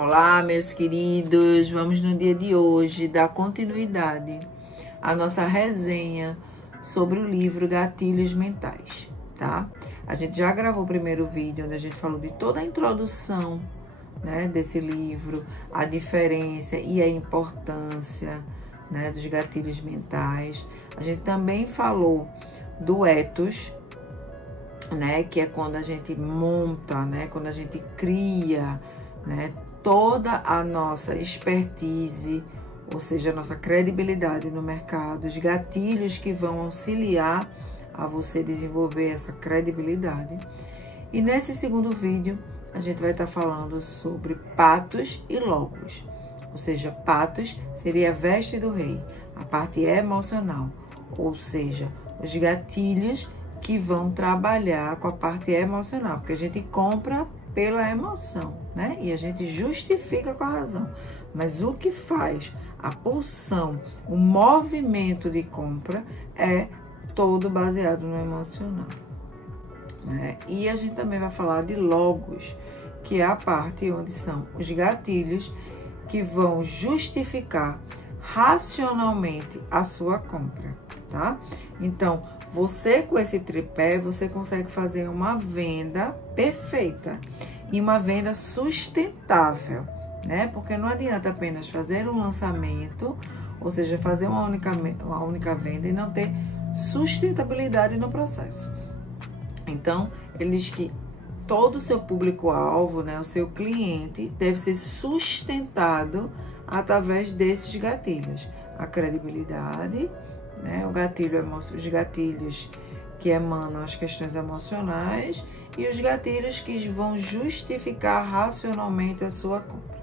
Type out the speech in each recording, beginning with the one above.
Olá, meus queridos, vamos no dia de hoje dar continuidade à nossa resenha sobre o livro Gatilhos Mentais, tá? A gente já gravou o primeiro vídeo onde a gente falou de toda a introdução, né, desse livro, a diferença e a importância, né, dos gatilhos mentais. A gente também falou do ethos, né, que é quando a gente monta, né, quando a gente cria, né, toda a nossa expertise, ou seja, a nossa credibilidade no mercado, os gatilhos que vão auxiliar a você desenvolver essa credibilidade. E nesse segundo vídeo, a gente vai estar falando sobre patos e logos. Ou seja, patos seria a veste do rei, a parte emocional, ou seja, os gatilhos que vão trabalhar com a parte emocional, porque a gente compra pela emoção, né? E a gente justifica com a razão. Mas o que faz a pulsão, o movimento de compra é todo baseado no emocional, né? E a gente também vai falar de logos, que é a parte onde são os gatilhos que vão justificar racionalmente a sua compra, tá? Então, você com esse tripé, você consegue fazer uma venda perfeita e uma venda sustentável, né? Porque não adianta apenas fazer um lançamento, ou seja, fazer uma única venda e não ter sustentabilidade no processo. Então, ele diz que todo o seu público-alvo, né, o seu cliente, deve ser sustentado através desses gatilhos. A credibilidade, né, os gatilhos que emanam as questões emocionais e os gatilhos que vão justificar racionalmente a sua compra.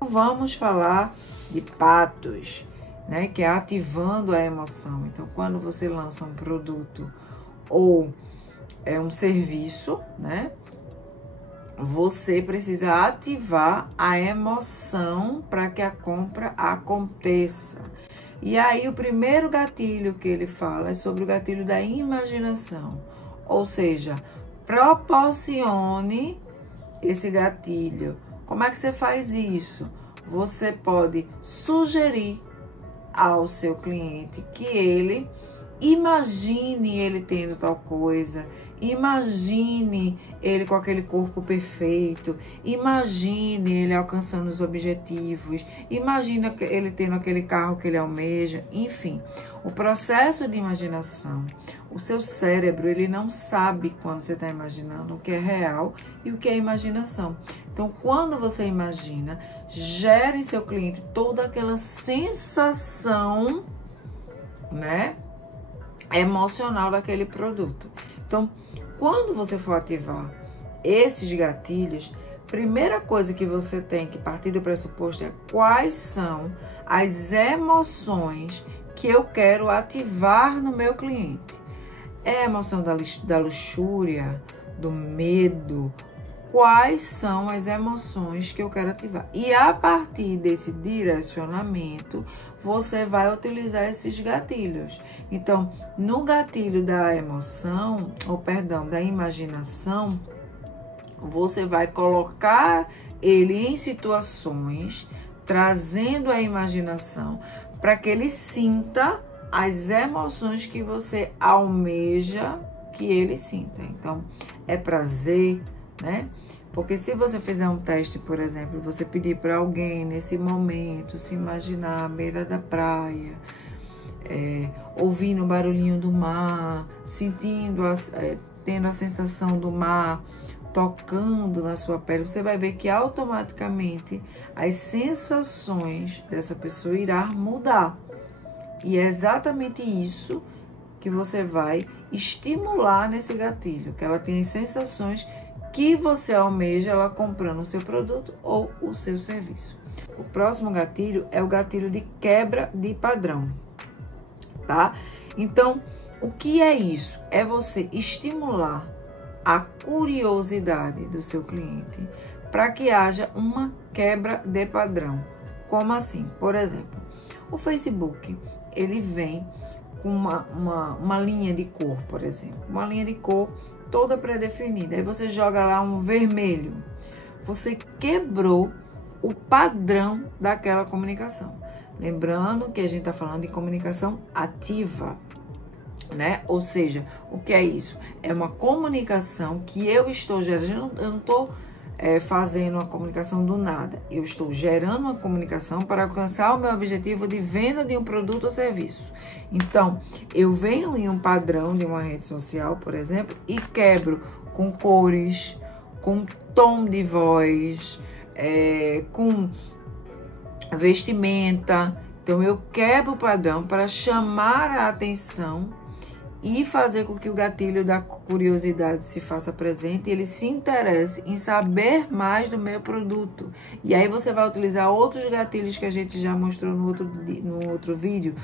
Vamos falar de patos, né, que é ativando a emoção. Então, quando você lança um produto ou um serviço, né, você precisa ativar a emoção para que a compra aconteça. E aí, o primeiro gatilho que ele fala é sobre o gatilho da imaginação. Ou seja, proporcione esse gatilho. Como é que você faz isso? Você pode sugerir ao seu cliente que ele imagine ele tendo tal coisa, imagine ele com aquele corpo perfeito, imagine ele alcançando os objetivos, imagine ele tendo aquele carro que ele almeja, enfim. O processo de imaginação, o seu cérebro, ele não sabe quando você está imaginando o que é real e o que é imaginação. Então, quando você imagina, gera em seu cliente toda aquela sensação, né, emocional daquele produto. Então, quando você for ativar esses gatilhos, primeira coisa que você tem que partir do pressuposto é quais são as emoções que eu quero ativar no meu cliente. É a emoção da luxúria, do medo? Quais são as emoções que eu quero ativar? E a partir desse direcionamento, você vai utilizar esses gatilhos. Então, no gatilho da emoção, ou perdão, da imaginação, você vai colocar ele em situações, trazendo a imaginação, para que ele sinta as emoções que você almeja que ele sinta. Então, é prazer, né? Porque se você fizer um teste, por exemplo, você pedir para alguém nesse momento se imaginar à beira da praia, ouvindo o barulhinho do mar, sentindo, tendo a sensação do mar tocando na sua pele, você vai ver que automaticamente as sensações dessa pessoa irá mudar. E é exatamente isso que você vai estimular nesse gatilho, que ela tenha sensações que você almeja ela comprando o seu produto ou o seu serviço. O próximo gatilho é o gatilho de quebra de padrão, tá? Então, o que é isso? É você estimular a curiosidade do seu cliente para que haja uma quebra de padrão. Como assim? Por exemplo, o Facebook, ele vem com uma linha de cor, por exemplo. Uma linha de cor toda pré-definida. Aí você joga lá um vermelho. Você quebrou o padrão daquela comunicação. Lembrando que a gente está falando de comunicação ativa, né? Ou seja, o que é isso? É uma comunicação que eu estou gerando. Eu não estou fazendo uma comunicação do nada. Eu estou gerando uma comunicação para alcançar o meu objetivo de venda de um produto ou serviço. Então, eu venho em um padrão de uma rede social, por exemplo, e quebro com cores, com tom de voz, com vestimenta. Então, eu quebro o padrão para chamar a atenção e fazer com que o gatilho da curiosidade se faça presente e ele se interesse em saber mais do meu produto. E aí você vai utilizar outros gatilhos que a gente já mostrou no outro vídeo,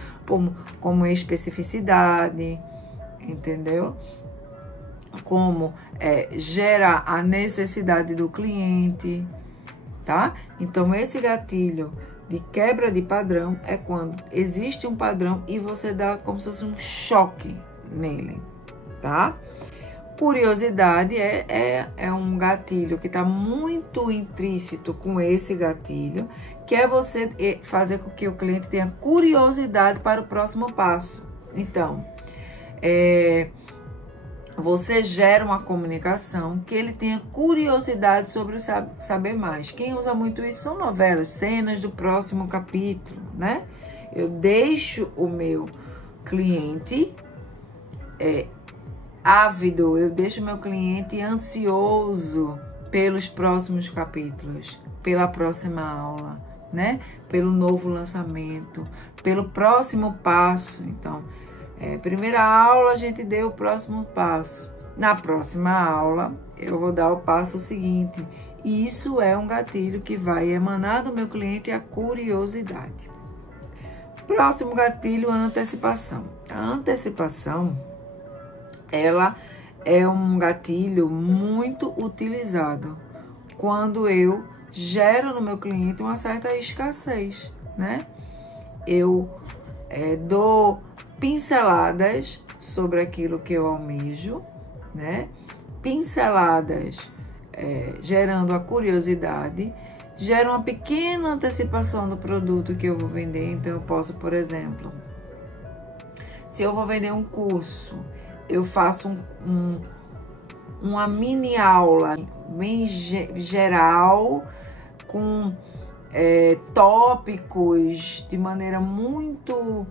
como especificidade, entendeu? Como gerar a necessidade do cliente, tá? Então, esse gatilho de quebra de padrão é quando existe um padrão e você dá como se fosse um choque nele, tá? Curiosidade é um gatilho que está muito intrínseco com esse gatilho, que é você fazer com que o cliente tenha curiosidade para o próximo passo. Então, você gera uma comunicação que ele tenha curiosidade sobre saber mais. Quem usa muito isso são novelas, cenas do próximo capítulo, né? Eu deixo o meu cliente ávido, eu deixo meu cliente ansioso pelos próximos capítulos, pela próxima aula, né? Pelo novo lançamento, pelo próximo passo. Então, primeira aula a gente deu o próximo passo. Na próxima aula eu vou dar o passo seguinte. E isso é um gatilho que vai emanar do meu cliente a curiosidade. Próximo gatilho, a antecipação. A antecipação, ela é um gatilho muito utilizado quando eu gero no meu cliente uma certa escassez, né? Eu dou pinceladas sobre aquilo que eu almejo, né? Pinceladas gerando a curiosidade, gera uma pequena antecipação do produto que eu vou vender. Então, eu posso, por exemplo, se eu vou vender um curso, eu faço uma mini aula bem geral, com tópicos de maneira muito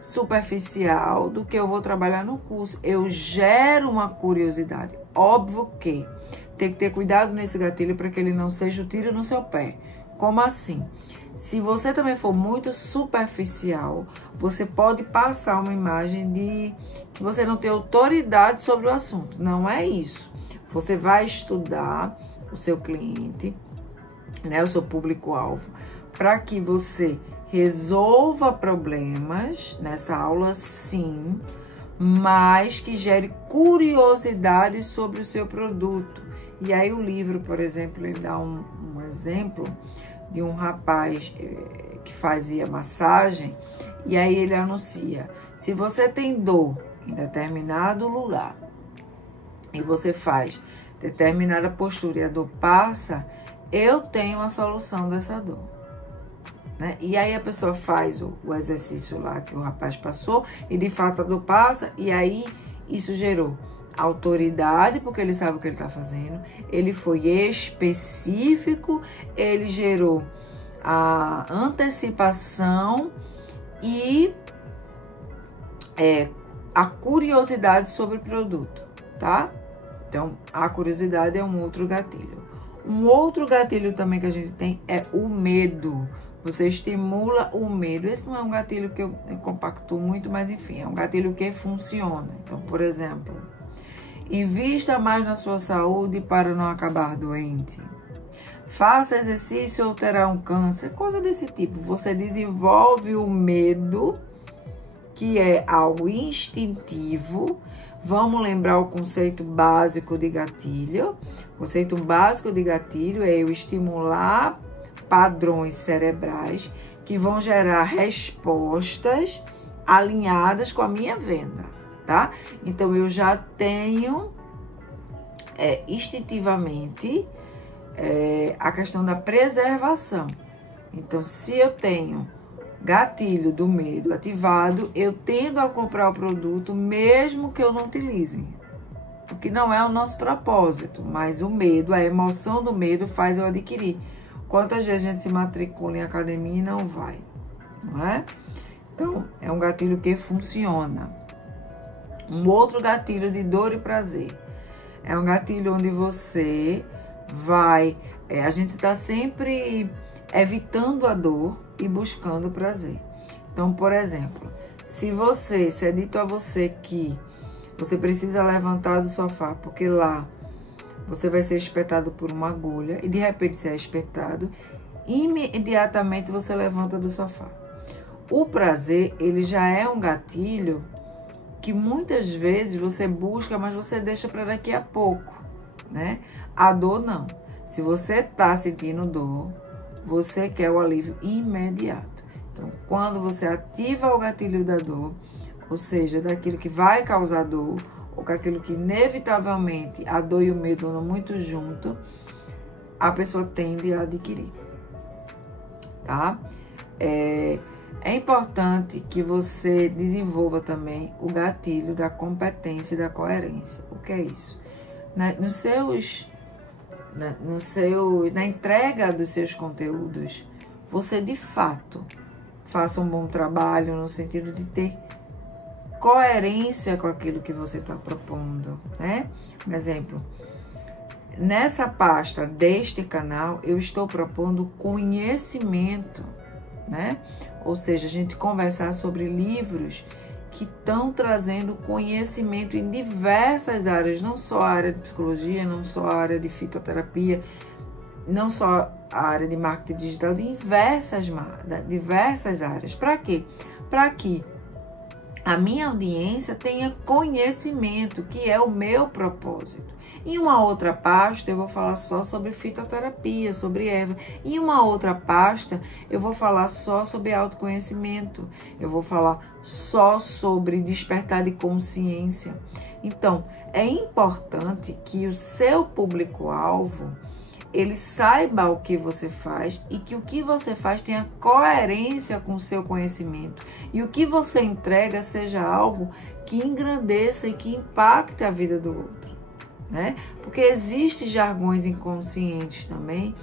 superficial do que eu vou trabalhar no curso. Eu gero uma curiosidade. Óbvio que tem que ter cuidado nesse gatilho para que ele não seja o tiro no seu pé. Como assim? Se você também for muito superficial, você pode passar uma imagem de que você não tem autoridade sobre o assunto. Não é isso. Você vai estudar o seu cliente, né, o seu público-alvo, para que você resolva problemas nessa aula, sim, mas que gere curiosidade sobre o seu produto. E aí o livro, por exemplo, ele dá um exemplo de um rapaz que fazia massagem, e aí ele anuncia: se você tem dor em determinado lugar e você faz determinada postura e a dor passa, eu tenho a solução dessa dor, né? E aí a pessoa faz o exercício lá que o rapaz passou e de fato a dor passa, e aí isso gerou autoridade, porque ele sabe o que ele está fazendo, ele foi específico, ele gerou a antecipação e a curiosidade sobre o produto, tá? Então, a curiosidade é um outro gatilho. Um outro gatilho também que a gente tem é o medo. Você estimula o medo. Esse não é um gatilho que eu compactuo muito, mas enfim, é um gatilho que funciona. Então, por exemplo, invista mais na sua saúde para não acabar doente. Faça exercício ou terá um câncer. Coisa desse tipo. Você desenvolve o medo, que é algo instintivo. Vamos lembrar o conceito básico de gatilho. O conceito básico de gatilho é eu estimular padrões cerebrais que vão gerar respostas alinhadas com a minha venda, tá? Então, eu já tenho instintivamente a questão da preservação. Então, se eu tenho gatilho do medo ativado, eu tendo a comprar o produto mesmo que eu não utilize. O que não é o nosso propósito, mas o medo, a emoção do medo faz eu adquirir. Quantas vezes a gente se matricula em academia e não vai, não é? Então, é um gatilho que funciona. Um outro gatilho de dor e prazer. É um gatilho onde você vai... a gente tá sempre evitando a dor e buscando o prazer. Então, por exemplo, se é dito a você que você precisa levantar do sofá, porque lá você vai ser espetado por uma agulha, e de repente você é espetado, imediatamente você levanta do sofá. O prazer, ele já é um gatilho que muitas vezes você busca, mas você deixa para daqui a pouco, né? A dor não. Se você tá sentindo dor, você quer o alívio imediato. Então, quando você ativa o gatilho da dor, ou seja, daquilo que vai causar dor, ou aquilo que inevitavelmente a dor e o medo andam muito junto, a pessoa tende a adquirir, tá? É importante que você desenvolva também o gatilho da competência e da coerência. O que é isso? Na entrega dos seus conteúdos, você de fato faça um bom trabalho no sentido de ter coerência com aquilo que você está propondo, né? Por exemplo, nessa pasta deste canal, eu estou propondo conhecimento, né? Ou seja, a gente conversar sobre livros que estão trazendo conhecimento em diversas áreas, não só a área de psicologia, não só a área de fitoterapia, não só a área de marketing digital, diversas áreas. Para quê? Para que a minha audiência tenha conhecimento, que é o meu propósito. Em uma outra pasta, eu vou falar só sobre fitoterapia, sobre erva. Em uma outra pasta, eu vou falar só sobre autoconhecimento. Eu vou falar só sobre despertar de consciência. Então, é importante que o seu público-alvo, ele saiba o que você faz e que o que você faz tenha coerência com o seu conhecimento. E o que você entrega seja algo que engrandeça e que impacte a vida do outro, né? Porque existem jargões inconscientes também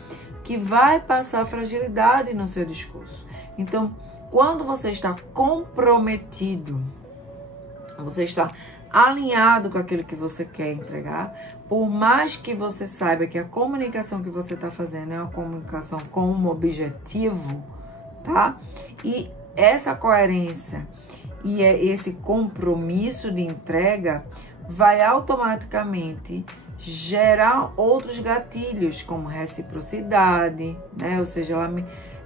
que vai passar fragilidade no seu discurso. Então, quando você está comprometido, você está alinhado com aquilo que você quer entregar, por mais que você saiba que a comunicação que você está fazendo é uma comunicação com um objetivo, tá? E essa coerência e esse compromisso de entrega vai automaticamente gerar outros gatilhos, como reciprocidade, né? Ou seja,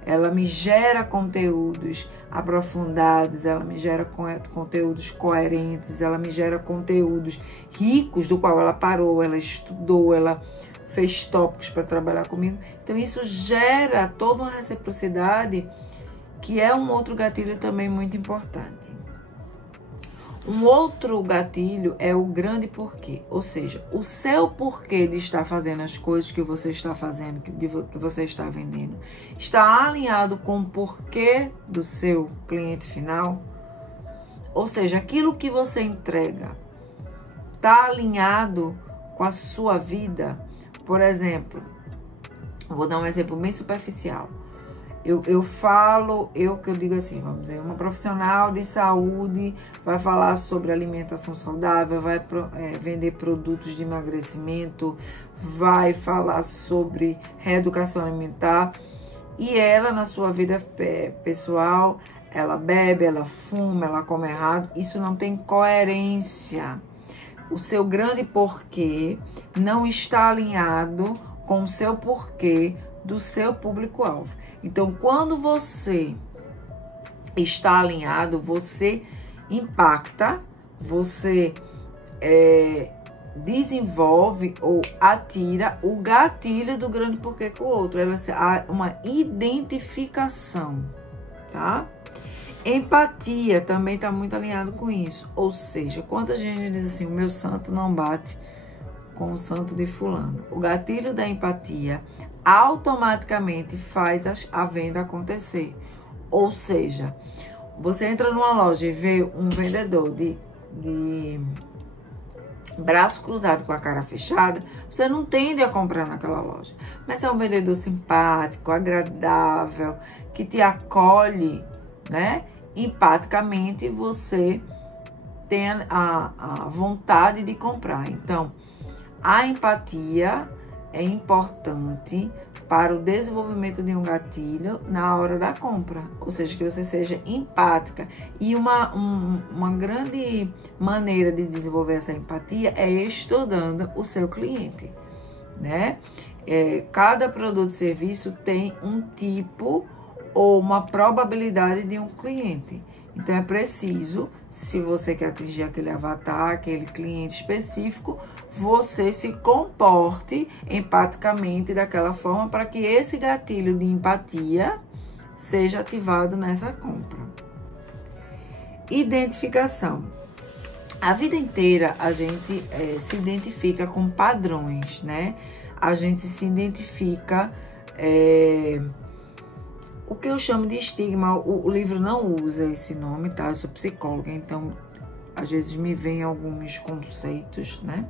ela me gera conteúdos aprofundados, ela me gera conteúdos coerentes, ela me gera conteúdos ricos, do qual ela parou, ela estudou, ela fez tópicos para trabalhar comigo. Então, isso gera toda uma reciprocidade, que é um outro gatilho também muito importante. Um outro gatilho é o grande porquê, ou seja, o seu porquê de estar fazendo as coisas que você está fazendo, que você está vendendo, está alinhado com o porquê do seu cliente final? Ou seja, aquilo que você entrega está alinhado com a sua vida? Por exemplo, vou dar um exemplo bem superficial. Eu digo assim, vamos dizer, uma profissional de saúde vai falar sobre alimentação saudável, vai vender produtos de emagrecimento, vai falar sobre reeducação alimentar, e ela, na sua vida pessoal, ela bebe, ela fuma, ela come errado. Isso não tem coerência. O seu grande porquê não está alinhado com o seu porquê do seu público-alvo. Então, quando você está alinhado, você impacta, você desenvolve ou atira o gatilho do grande porquê com o outro. Há uma identificação, tá? Empatia também está muito alinhado com isso. Ou seja, quando a gente diz assim, o meu santo não bate com o santo de fulano. O gatilho da empatia automaticamente faz a venda acontecer. Ou seja, você entra numa loja e vê um vendedor de braço cruzado com a cara fechada, você não tende a comprar naquela loja. Mas se é um vendedor simpático, agradável, que te acolhe, né? Empaticamente, você tem a vontade de comprar. Então, a empatia é importante para o desenvolvimento de um gatilho na hora da compra. Ou seja, que você seja empática. E uma grande maneira de desenvolver essa empatia é estudando o seu cliente, né? Cada produto e serviço tem um tipo ou uma probabilidade de um cliente. Então, é preciso, se você quer atingir aquele avatar, aquele cliente específico, você se comporte empaticamente daquela forma para que esse gatilho de empatia seja ativado nessa compra. Identificação. A vida inteira a gente se identifica com padrões, né? A gente se identifica... o que eu chamo de estigma, o livro não usa esse nome, tá? Eu sou psicóloga, então às vezes me vem alguns conceitos, né?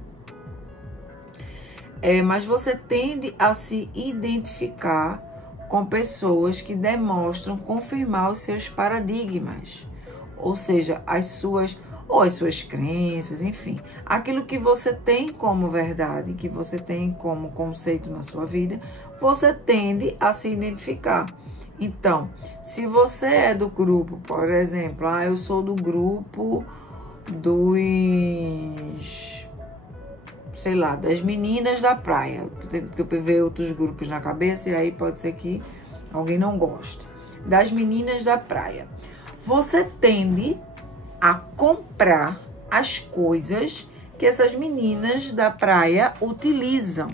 Mas você tende a se identificar com pessoas que demonstram confirmar os seus paradigmas, ou seja, as suas crenças, enfim, aquilo que você tem como verdade, que você tem como conceito na sua vida, você tende a se identificar. Então, se você é do grupo, por exemplo, eu sou do grupo das meninas da praia, porque eu ver outros grupos na cabeça e aí pode ser que alguém não goste. Das meninas da praia. Você tende a comprar as coisas que essas meninas da praia utilizam,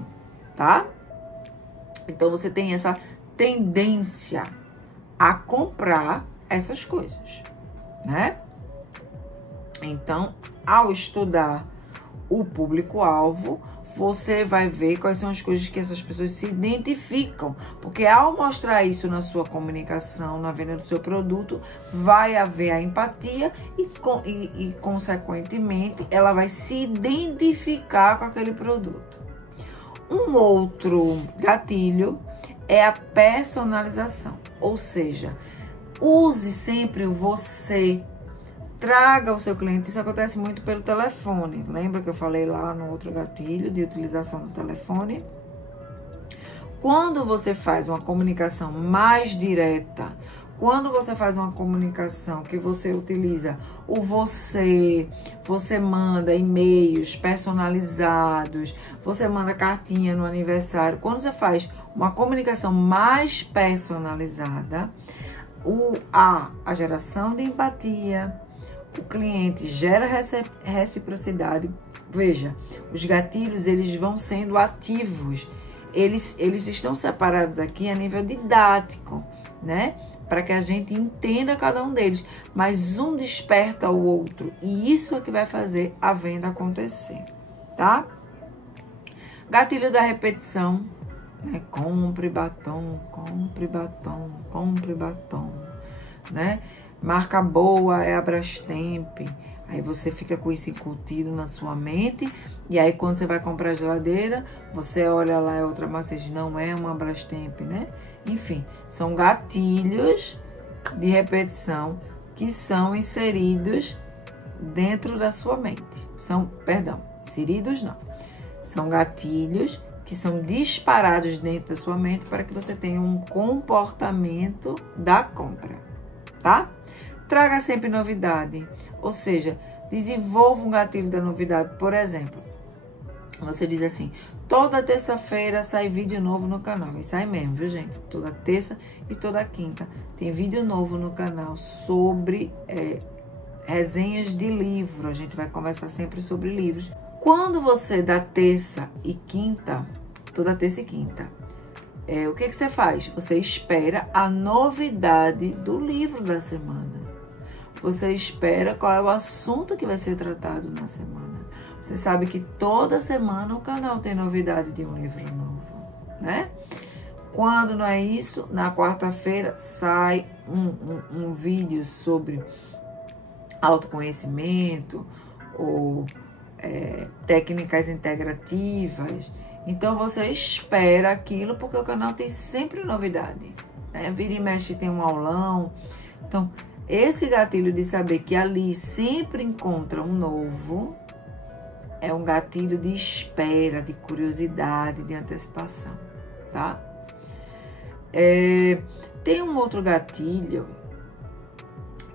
tá? Então, você tem essa tendência a comprar essas coisas, né? Então, ao estudar o público-alvo, você vai ver quais são as coisas que essas pessoas se identificam, porque ao mostrar isso na sua comunicação, na venda do seu produto, vai haver a empatia e consequentemente, ela vai se identificar com aquele produto. Um outro gatilho é a personalização, ou seja, use sempre o você, traga o seu cliente. Isso acontece muito pelo telefone. Lembra que eu falei lá no outro gatilho de utilização do telefone? Quando você faz uma comunicação mais direta, quando você faz uma comunicação que você utiliza o você manda e-mails personalizados, você manda cartinha no aniversário. Quando você faz uma comunicação mais personalizada, a geração de empatia, o cliente gera reciprocidade. Veja, os gatilhos, eles vão sendo ativos. Eles estão separados aqui a nível didático, né? Para que a gente entenda cada um deles. Mas um desperta o outro. E isso é que vai fazer a venda acontecer, tá? Gatilho da repetição, né? Compre batom, compre batom, compre batom, né? Marca boa é a Brastemp. Aí você fica com isso incutido na sua mente. E aí quando você vai comprar a geladeira, você olha lá, é outra marca, não é uma Brastemp, né? Enfim, são gatilhos de repetição que são inseridos dentro da sua mente. Inseridos não. São gatilhos que são disparados dentro da sua mente para que você tenha um comportamento da compra, tá? Traga sempre novidade, ou seja, desenvolva um gatilho da novidade. Por exemplo, você diz assim, toda terça-feira sai vídeo novo no canal. E sai mesmo, viu, gente? Toda terça e toda quinta tem vídeo novo no canal sobre resenhas de livro. A gente vai conversar sempre sobre livros. Quando você dá terça e quinta, toda terça e quinta, o que você faz? Você espera a novidade do livro da semana. você espera qual é o assunto que vai ser tratado na semana. Você sabe que toda semana o canal tem novidade de um livro novo, né? Quando não é isso, na quarta-feira sai um vídeo sobre autoconhecimento ou técnicas integrativas. Então, você espera aquilo porque o canal tem sempre novidade, né? Vira e mexe tem um aulão. Então, esse gatilho de saber que ali sempre encontra um novo é um gatilho de espera, de curiosidade, de antecipação, tá? Tem um outro gatilho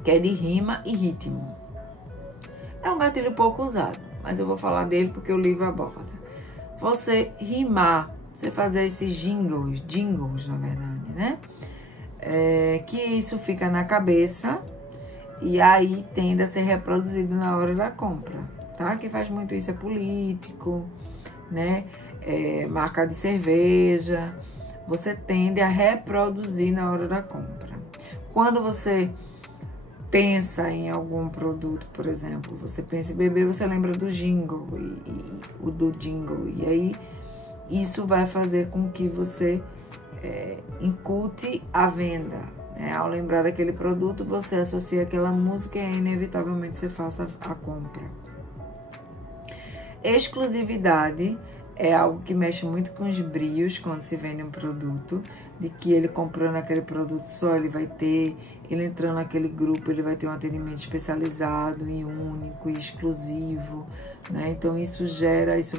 que é de rima e ritmo. É um gatilho pouco usado, mas eu vou falar dele porque o livro aborda. Você rimar, você fazer esses jingles na verdade, né? Que isso fica na cabeça e aí tende a ser reproduzido na hora da compra, tá? Quem faz muito isso é político, né? Marca de cerveja, você tende a reproduzir na hora da compra. Quando você pensa em algum produto, por exemplo, você pensa em beber, você lembra do jingle do jingle, e aí isso vai fazer com que você incute a venda, né? Ao lembrar daquele produto, você associa aquela música e inevitavelmente você faça a compra. Exclusividade é algo que mexe muito com os brios quando se vende um produto, de que ele comprando aquele produto só ele vai ter, ele entrando naquele grupo ele vai ter um atendimento especializado e único e exclusivo, né? Então isso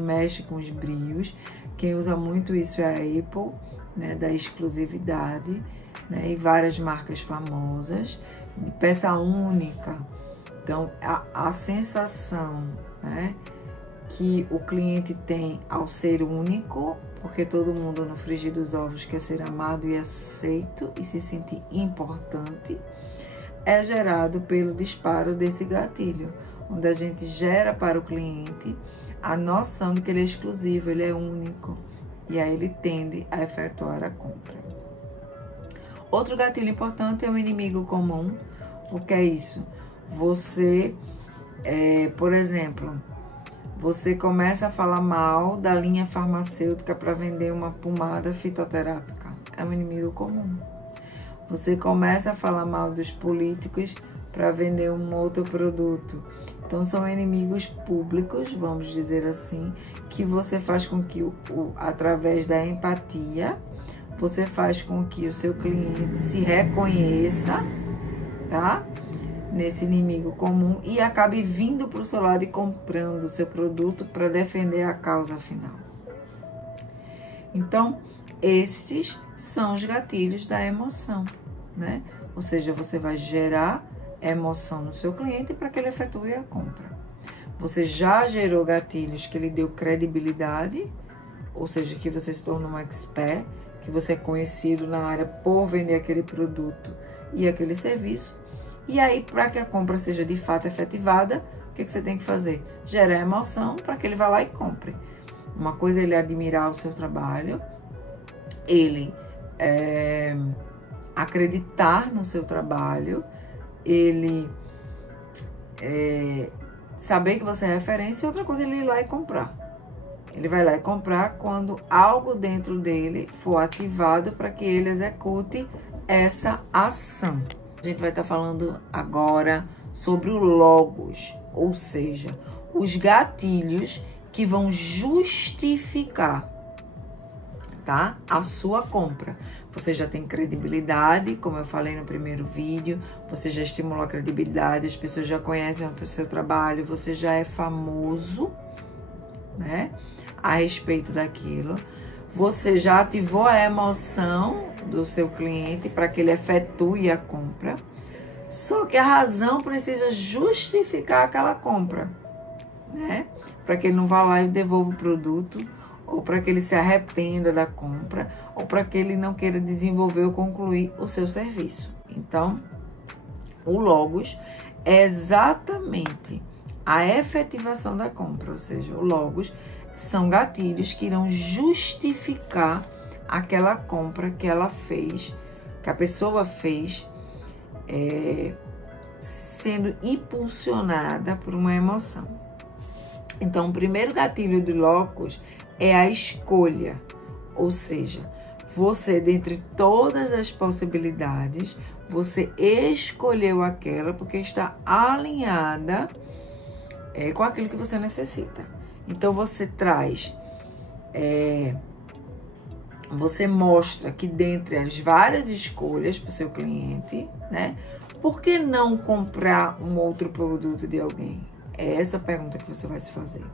mexe com os brios. Quem usa muito isso é a Apple, né? Da exclusividade, né? E várias marcas famosas, de peça única. Então a sensação, né, que o cliente tem ao ser único, porque todo mundo no frigir dos ovos quer ser amado e aceito e se sentir importante, é gerado pelo disparo desse gatilho, onde a gente gera para o cliente a noção de que ele é exclusivo, ele é único, e aí ele tende a efetuar a compra. Outro gatilho importante é o inimigo comum. O que é isso? Você, por exemplo, você começa a falar mal da linha farmacêutica para vender uma pomada fitoterápica. É um inimigo comum. Você começa a falar mal dos políticos para vender um outro produto. Então, são inimigos públicos, vamos dizer assim, que você faz com que, através da empatia, você faz com que o seu cliente se reconheça, tá? Nesse inimigo comum e acabe vindo para o seu lado e comprando o seu produto para defender a causa final. Então, esses são os gatilhos da emoção, né? Ou seja, você vai gerar emoção no seu cliente para que ele efetue a compra. Você já gerou gatilhos que lhe deu credibilidade, ou seja, que você se tornou um expert, que você é conhecido na área por vender aquele produto e aquele serviço. E aí, para que a compra seja de fato efetivada, o que você tem que fazer? Gerar emoção para que ele vá lá e compre. Uma coisa é ele admirar o seu trabalho, ele acreditar no seu trabalho, ele saber que você é referência, e outra coisa é ele ir lá e comprar. Ele vai lá e comprar quando algo dentro dele for ativado para que ele execute essa ação. A gente vai estar falando agora sobre o logos, ou seja, os gatilhos que vão justificar, tá, a sua compra. Você já tem credibilidade, como eu falei no primeiro vídeo, você já estimulou a credibilidade, as pessoas já conhecem o seu trabalho, você já é famoso, né, a respeito daquilo. Você já ativou a emoção do seu cliente para que ele efetue a compra. Só que a razão precisa justificar aquela compra, né? Para que ele não vá lá e devolva o produto, ou para que ele se arrependa da compra, ou para que ele não queira desenvolver ou concluir o seu serviço. Então, o logos é exatamente a efetivação da compra, ou seja, o logos são gatilhos que irão justificar aquela compra que ela fez, que a pessoa fez, sendo impulsionada por uma emoção. Então, o primeiro gatilho de locus é a escolha, ou seja, você, dentre todas as possibilidades, você escolheu aquela porque está alinhada com aquilo que você necessita. Então, você traz, você mostra que dentre as várias escolhas para o seu cliente, né? Por que não comprar um outro produto de alguém? É essa a pergunta que você vai se fazer,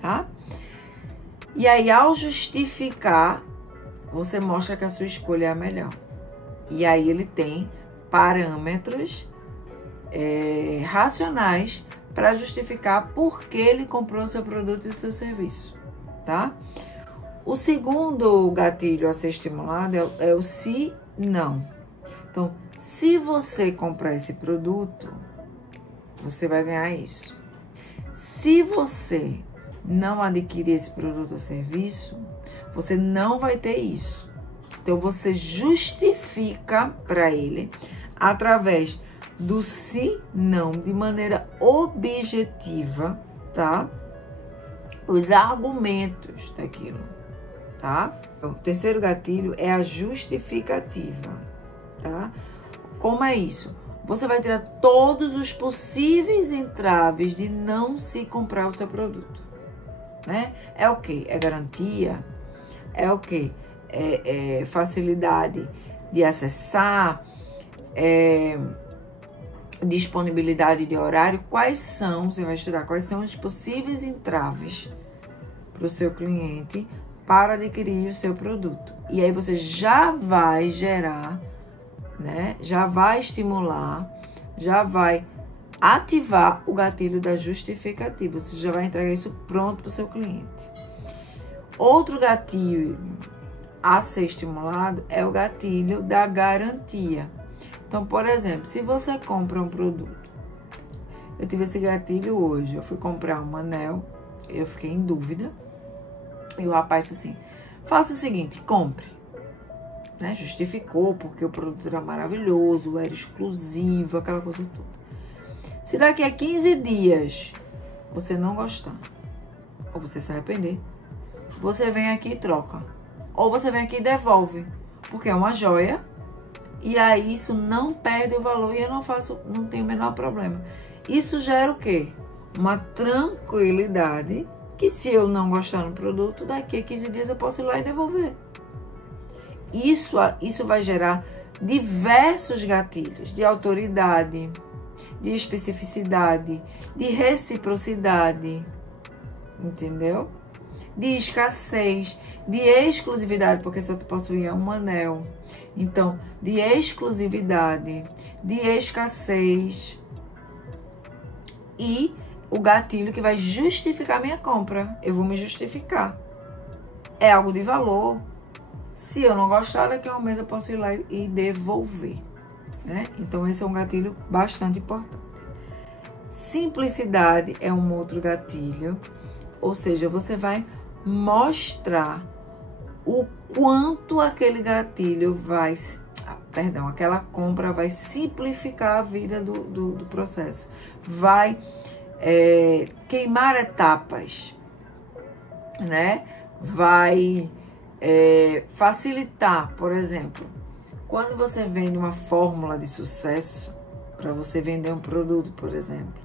tá? E aí, ao justificar, você mostra que a sua escolha é a melhor. E aí, ele tem parâmetros racionais para justificar por que ele comprou o seu produto e o seu serviço, tá? O segundo gatilho a ser estimulado é o se não. Então, se você comprar esse produto, você vai ganhar isso. Se você não adquirir esse produto ou serviço, você não vai ter isso. Então, você justifica para ele através do se não, de maneira objetiva, tá? Os argumentos daquilo, tá? O terceiro gatilho é a justificativa, tá? Como é isso? Você vai tirar todos os possíveis entraves de não se comprar o seu produto, né? É o quê? É garantia? É o quê? É facilidade de acessar? Disponibilidade de horário? Quais são, você vai estudar, quais são os possíveis entraves para o seu cliente para adquirir o seu produto. E aí você já vai gerar, né? Já vai estimular, já vai ativar o gatilho da justificativa. Você já vai entregar isso pronto para o seu cliente. Outro gatilho a ser estimulado é o gatilho da garantia. Então, por exemplo, se você compra um produto, eu tive esse gatilho hoje, eu fui comprar um anel, eu fiquei em dúvida, e o rapaz disse assim, faça o seguinte, compre, né? Justificou, porque o produto era maravilhoso, era exclusivo, aquela coisa toda. Se daqui a 15 dias você não gostar, ou você se arrepender, você vem aqui e troca, ou você vem aqui e devolve, porque é uma joia, e aí isso não perde o valor e eu não tenho o menor problema. Isso gera o quê? Uma tranquilidade que se eu não gostar do produto, daqui a 15 dias eu posso ir lá e devolver. Isso vai gerar diversos gatilhos de autoridade, de especificidade, de reciprocidade, entendeu? De escassez, de exclusividade, porque só tu possuía um anel. Então, de exclusividade, de escassez e o gatilho que vai justificar minha compra. Eu vou me justificar. É algo de valor. Se eu não gostar, daqui a um mês eu posso ir lá e devolver, né? Então, esse é um gatilho bastante importante. Simplicidade é um outro gatilho. Ou seja, você vai mostrar o quanto aquele gatilho vai... aquela compra vai simplificar a vida do processo. Vai queimar etapas, né? Vai facilitar, por exemplo, quando você vende uma fórmula de sucesso, para você vender um produto, por exemplo,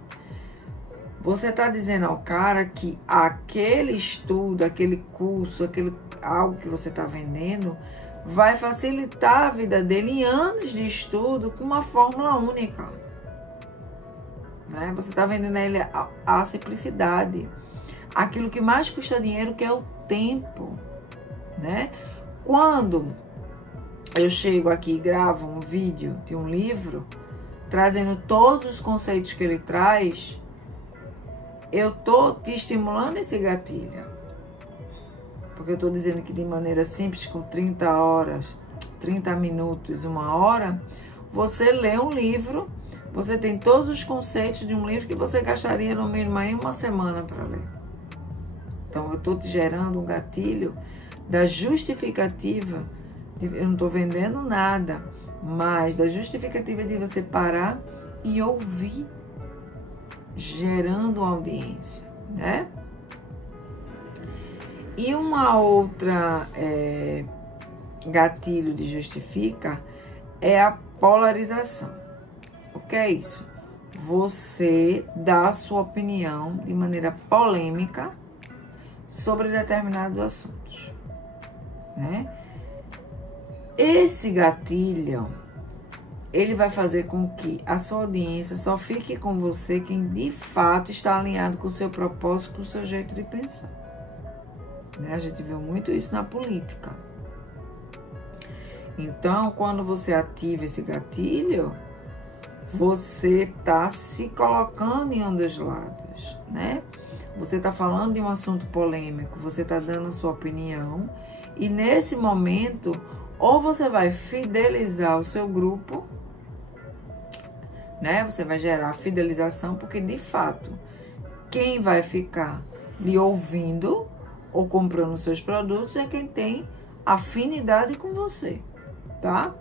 você está dizendo ao cara que aquele estudo, aquele curso, algo que você está vendendo, vai facilitar a vida dele em anos de estudo com uma fórmula única, né? Você está vendendo a ele a simplicidade, aquilo que mais custa dinheiro, que é o tempo, né? Quando eu chego aqui e gravo um vídeo de um livro, trazendo todos os conceitos que ele traz, eu tô te estimulando esse gatilho. Porque eu tô dizendo que de maneira simples, com 30 horas, 30 minutos, 1 hora, você lê um livro, você tem todos os conceitos de um livro que você gastaria no mínimo aí 1 semana para ler. Então, eu tô te gerando um gatilho da justificativa, eu não tô vendendo nada, mas da justificativa de você parar e ouvir, gerando audiência, né? E uma outra gatilho de justifica é a polarização. O que é isso? Você dá a sua opinião de maneira polêmica sobre determinados assuntos, né? Esse gatilho, ele vai fazer com que a sua audiência só fique com você quem de fato está alinhado com o seu propósito, com o seu jeito de pensar. Né? A gente viu muito isso na política. Então, quando você ativa esse gatilho, você está se colocando em um dos lados, né? Você está falando de um assunto polêmico, você está dando a sua opinião, e nesse momento, ou você vai fidelizar o seu grupo, né? Você vai gerar fidelização, porque de fato, quem vai ficar lhe ouvindo ou comprando seus produtos é quem tem afinidade com você, tá?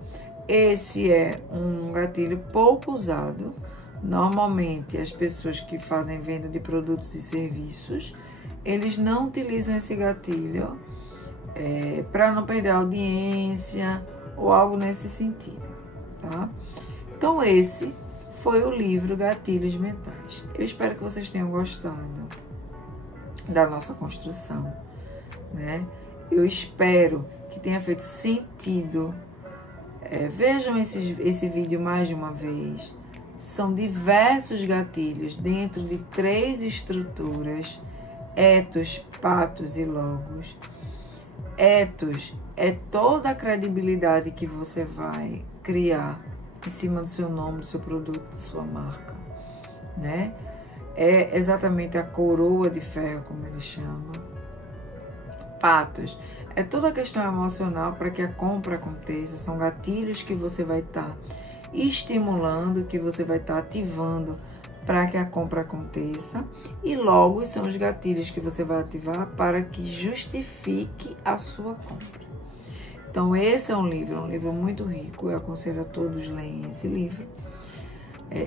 Esse é um gatilho pouco usado. Normalmente, as pessoas que fazem venda de produtos e serviços, eles não utilizam esse gatilho para não perder a audiência ou algo nesse sentido, tá? Então, esse foi o livro Gatilhos Mentais. Eu espero que vocês tenham gostado da nossa construção, né? Eu espero que tenha feito sentido. Vejam esse vídeo mais de uma vez. São diversos gatilhos dentro de 3 estruturas: ethos, patos e logos. Ethos é toda a credibilidade que você vai criar em cima do seu nome, do seu produto, da sua marca, né? É exatamente a coroa de ferro, como ele chama. Patos é toda a questão emocional para que a compra aconteça. São gatilhos que você vai estar estimulando, que você vai estar ativando para que a compra aconteça. E logos são os gatilhos que você vai ativar para que justifique a sua compra. Então, esse é um livro muito rico. Eu aconselho a todos lerem esse livro.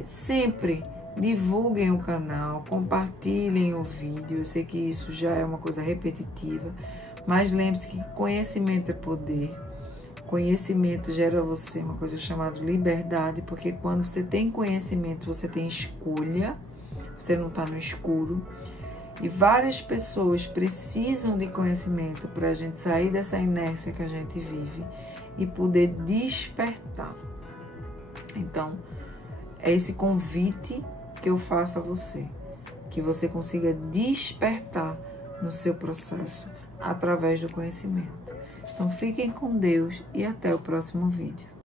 Sempre divulguem o canal, compartilhem o vídeo. Eu sei que isso já é uma coisa repetitiva, mas lembre-se que conhecimento é poder. Conhecimento gera a você uma coisa chamada liberdade, porque quando você tem conhecimento, você tem escolha, você não está no escuro. E várias pessoas precisam de conhecimento para a gente sair dessa inércia que a gente vive e poder despertar. Então, é esse convite que eu faço a você, que você consiga despertar no seu processo através do conhecimento. Então, fiquem com Deus e até o próximo vídeo.